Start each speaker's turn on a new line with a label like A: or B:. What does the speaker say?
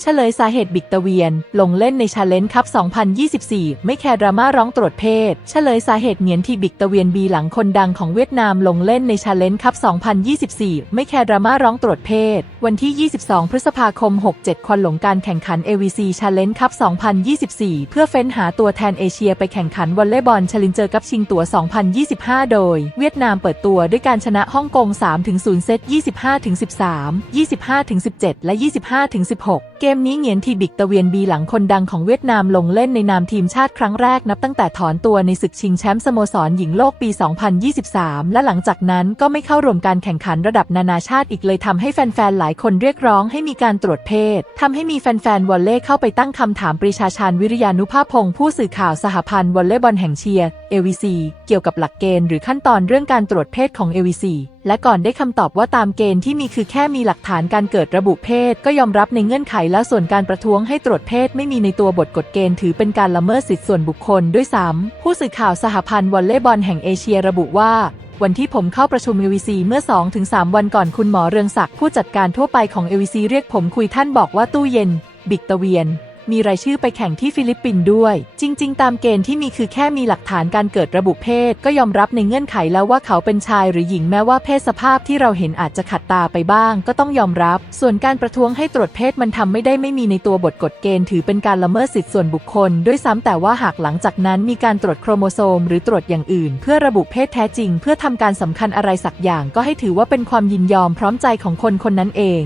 A: เฉลยสาเหตุบิกตะเวียน ลงเล่นในชาเลนจ์คัพ 2024 ไม่แคร์ดราม่าร้องตรวจเพศ เฉลยสาเหตุเหงียนที่บิกตะเวียนบีหลังคนดังของเวียดนามลงเล่นในชาเลนจ์คัพ 2024 ไม่แคร์ดราม่าร้องตรวจเพศ วันที่ 22 พฤษภาคม 67 ควันหลงการแข่งขัน AVC Challenge Cup 2024 เพื่อเฟ้นหาตัวแทนเอเชียไปแข่งขันวอลเลย์บอลชลินเจอร์กับชิงตัว2025 โดย เวียดนามเปิดตัวด้วยการชนะฮ่องกง 3-0 เซต 25-13 25-17 และ 25-16 เกมนี้เหงียนทีบิกตะเวียนบีหลังคนดังของเวียดนามลงเล่นในนามทีมชาติครั้งแรกนับตั้งแต่ถอนตัวในศึกชิงแชมป์สโมสรหญิงโลกปี 2023 และหลังจากนั้นก็ไม่เข้าร่วมการแข่งขันระดับนานาชาติอีกเลยทำให้แฟนๆ หลายคนเรียกร้องให้มีการตรวจเพศทำให้มีแฟนๆ วอลเล่เข้าไปตั้งคำถามปรีชาชาญวิริยานุภาพพงศ์ผู้สื่อข่าวสหพันธ์วอลเลย์บอลแห่งเชียร์ AVC เกี่ยวกับหลักเกณฑ์หรือขั้นตอนเรื่องการตรวจเพศของ AVC และก่อนได้คำตอบว่าตามเกณฑ์ที่มีคือแค่มีหลักฐานการเกิดระบุเพศ ก็ยอมรับในเงื่อนไขแล้วส่วนการประท้วงให้ตรวจเพศไม่มีในตัวบทกฎเกณฑ์ถือเป็นการละเมิดสิทธิส่วนบุคคลด้วยซ้ำผู้สื่อข่าวสหพันธ์วอลเลย์บอลแห่งเอเชียระบุว่าวันที่ผมเข้าประชุม AVC เมื่อ 2-3 วันก่อนคุณหมอเรืองศักดิ์ผู้จัดการทั่วไปของ AVC เรียกผมคุยท่านบอกว่าตู้เย็น บิกตะเวียน มีรายชื่อไปแข่งที่ฟิลิปปินส์ด้วย จริง ๆ ตามเกณฑ์ที่มีคือแค่มีหลักฐานการเกิดระบุเพศ ก็ยอมรับในเงื่อนไขแล้วว่าเขาเป็นชายหรือหญิงแม้ว่าเพศสภาพที่เราเห็นอาจจะขัดตาไปบ้าง ก็ต้องยอมรับ ส่วนการประท้วงให้ตรวจเพศมันทำไม่ได้ไม่มีในตัวบทกฎเกณฑ์ถือเป็นการละเมิดสิทธิส่วนบุคคล ด้วยซ้ำแต่ว่าหากหลังจากนั้นมีการตรวจโครโมโซม หรือตรวจอย่างอื่น เพื่อระบุเพศแท้จริง เพื่อทำการสำคัญอะไรสักอย่าง ก็ให้ถือว่าเป็นความยินยอมพร้อมใจของคนคนนั้นเอง